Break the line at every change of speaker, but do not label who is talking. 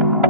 out.